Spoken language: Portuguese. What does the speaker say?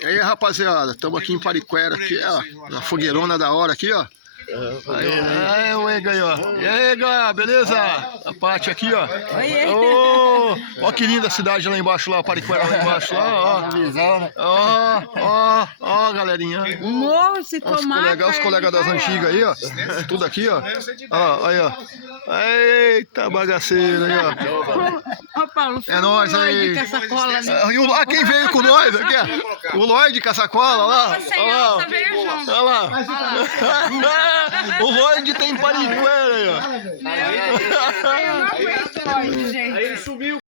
E aí, rapaziada, estamos aqui em Pariquera, aqui, ó, na fogueirona da hora aqui, ó. Aí, o Ega aí, ó. E aí, Ega, beleza? A Paty aqui, ó. Ó que linda a cidade lá embaixo, lá, Pariquera lá embaixo, lá, ó, galerinha. Moço, Os colegas das antigas aí, ó. Tudo aqui, ó. Ó, aí, ó. Eita bagaceira aí, ó. Ó, Paulo, é nóis aí. Ah, quem veio com nós aqui? O Lloyd com a sacola lá. Olha lá. O Lloyd tem Pariquera aí, ó. Eu não aguento, gente.